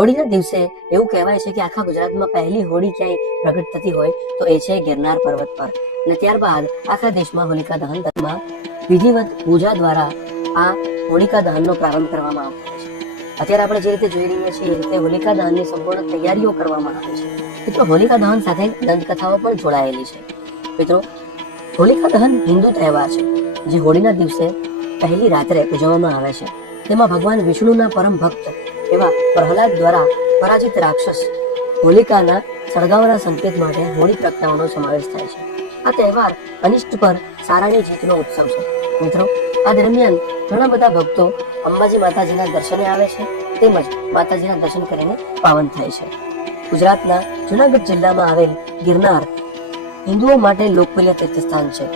હોળીના દિવસે એવું કહેવાય છે કે આખા ગુજરાતમાં પહેલી હોળી ક્યાંય પ્રગટ થતી હોય તો એ છે ગિરનાર પર્વત પર, અને ત્યારબાદ આખા દેશમાં હોલિકા દહન થવામાં વિધિવત પૂજા દ્વારા આ હોલિકા દહનનો પ્રારંભ કરવામાં આવતો હોય છે. અત્યારે આપણે જે રીતે જોઈ રહ્યા છીએ એ રીતે હોલિકા દહનની સંપૂર્ણ તૈયારીઓ કરવામાં આવે છે. મિત્રો, હોલિકા દહન સાથે દંતકથાઓ પણ જોડાયેલી છે. મિત્રો, હોલિકા દહન હિન્દુ તહેવાર છે જે હોળીના દિવસે પહેલી રાત્રે ઉજવવામાં આવે છે. તેમાં ભગવાન વિષ્ણુના પરમ ભક્ત એવા પ્રહલાદ દ્વારા પરાજિત રાક્ષસ હોલિકાના સળગાવવાના સંકેત માટે હોળી પ્રગટાવવાનો સમાવેશ થાય છે. આ તહેવાર અનિષ્ટ પર સારાની જીતનો ઉત્સવ છે. મિત્રો, આ દરમિયાન ઘણા બધા ભક્તો અંબાજી માતાજીના દર્શને આવે છે, તેમજ માતાજીના દર્શન કરીને પાવન થાય છે. ગુજરાતના જૂનાગઢ જિલ્લામાં આવેલ ગિરનાર હિન્દુઓ માટે લોકપ્રિય તીર્થસ્થાન છે.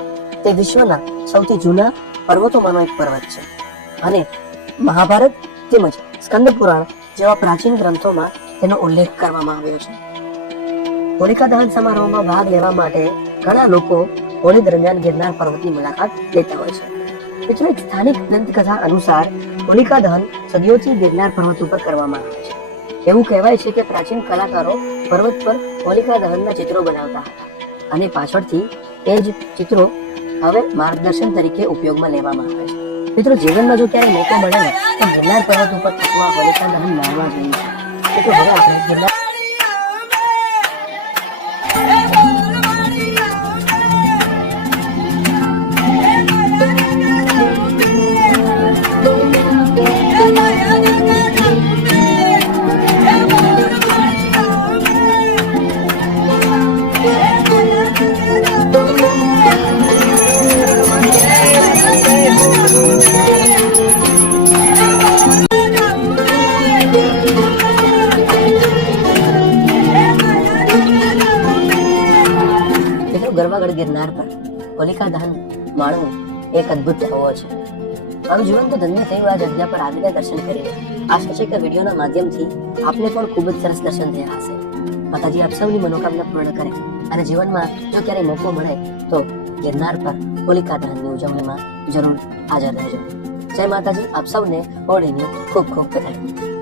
તે વિશ્વના સૌથી જૂના પર્વતોમાંનો એક પર્વત છે અને મહાભારત તેમજ સ્કંદ પુરાણ જેવા પ્રાચીન ગ્રંથોમાં તેનો ઉલ્લેખ કરવામાં આવ્યો છે. હોલિકા દહન સમારોહમાં ભાગ લેવા માટે ઘણા લોકો હોળી દરમિયાન ગિરનાર પર્વતની મુલાકાત લેતા હોય છે. મિત્રો, એક સ્થાનિક દંતકથા અનુસાર હોલિકા દહન સદીઓથી ગિરનાર પર્વત ઉપર કરવામાં આવે છે. એવું કહેવાય છે કે પ્રાચીન કલાકારો પર્વત પર હોલિકા દહનના ચિત્રો બનાવતા હતા અને પાછળથી એ જ ચિત્રો હવે માર્ગદર્શન તરીકે ઉપયોગમાં લેવામાં આવે છે. મિત્રો, જીવનમાં જો ક્યારે મોકો મળે ને તો ગિરનાર પર્વત ઉપર થતું હોલિકા દહન માણવા જોઈએ. મિત્રો, હવે આપણે ગિરનાર ગરવાગઢ ગિરનાર પર હોલિકા દહન માણવું એક અદ્ભુત અનુભવ છે. મારું જીવન તો ધન્ય થયું આ જગ્યા પર આવીને દર્શન કરીને. આશા છે કે વિડીયોના માધ્યમથી આપને પણ ખૂબ જ સરસ દર્શન થયા હશે. માતાજી આપ સૌની મનોકામના પૂર્ણ કરે અને જીવનમાં જો ક્યારેય મોકો મળે તો ગિરનાર પર હોલિકા દહનની ઉજવણીમાં જરૂર હાજર રહેજો. જય માતાજી. આપ સૌને હોળીની ખૂબ ખૂબ બધાઈ.